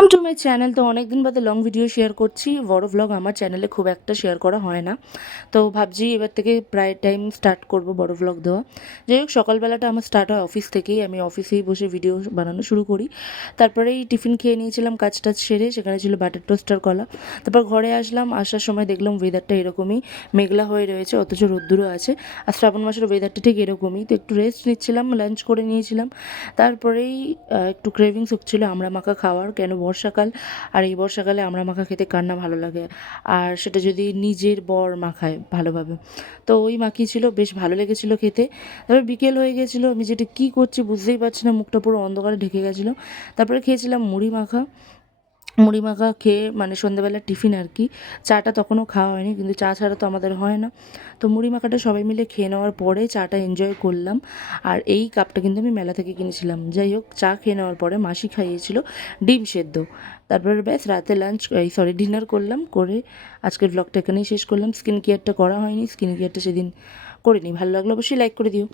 Welcome to my channel. তো অনেক দিন বাদে লং ভিডিও শেয়ার করছি। বড় ভ্লগ আমার চ্যানেলে খুব একটা শেয়ার করা হয় না, তো ভাবছি এবার থেকে প্রায় টাইম স্টার্ট করব বড় ভ্লগ দেওয়া। যাই হোক, সকালবেলাটা আমার স্টার্ট হয় অফিস থেকেই, আমি অফিসেই বসে ভিডিও বানানো শুরু করি। তারপরেই টিফিন খেয়ে নিয়েছিলাম কাজ টাজ সেরে, সেখানে ছিল বাটার টোস্টার কলা। তারপর ঘরে আসলাম, আসার সময় দেখলাম ওয়েদারটা এরকমই মেঘলা হয়ে রয়েছে, অথচ রোদ্দুরও আছে। আর শ্রাবণ মাসের ওয়েদারটা ঠিক এরকমই, তো একটু রেস্ট নিচ্ছিলাম, লাঞ্চ করে নিয়েছিলাম। তারপরেই একটু ক্রেভিংস হচ্ছিলো আমড়া মাখা খাওয়ার। কেন, বর্ষাকাল, আর এই বর্ষাকালে আমড়া মাখা খেতে কার না ভালো লাগে, আর সেটা যদি নিজের বর মাখায় ভালোভাবে। তো ওই মাখিয়েছিল, বেশ ভালো লেগেছিলো খেতে। তারপর বিকেল হয়ে গেছিলো, আমি যেটা কী করছি বুঝতেই পারছি না, মুখটা পুরো অন্ধকারে ঢেকে গেছিলো। তারপরে খেয়েছিলাম মুড়ি মাখা খেয়ে, মানে সন্ধ্যেবেলার টিফিন আর কি। চাটা তখনও খাওয়া হয়নি, কিন্তু চা ছাড়া তো আমাদের হয় না। তো মুড়ি মাখাটা সবাই মিলে খেয়ে নেওয়ার পরে চাটা এনজয় করলাম। আর এই কাপটা কিন্তু আমি মেলা থেকে কিনেছিলাম। যাই হোক, চা খেয়ে নেওয়ার পরে মাসি খাইয়েছিল ডিম সেদ্ধ। তারপরে ব্যাস রাতে ডিনার করলাম, করে আজকের ব্লগটা এখানেই শেষ করলাম। স্কিন কেয়ারটা করা হয়নি, স্কিন কেয়ারটা সেদিন করিনি। ভালো লাগলো অবশ্যই লাইক করে দিও।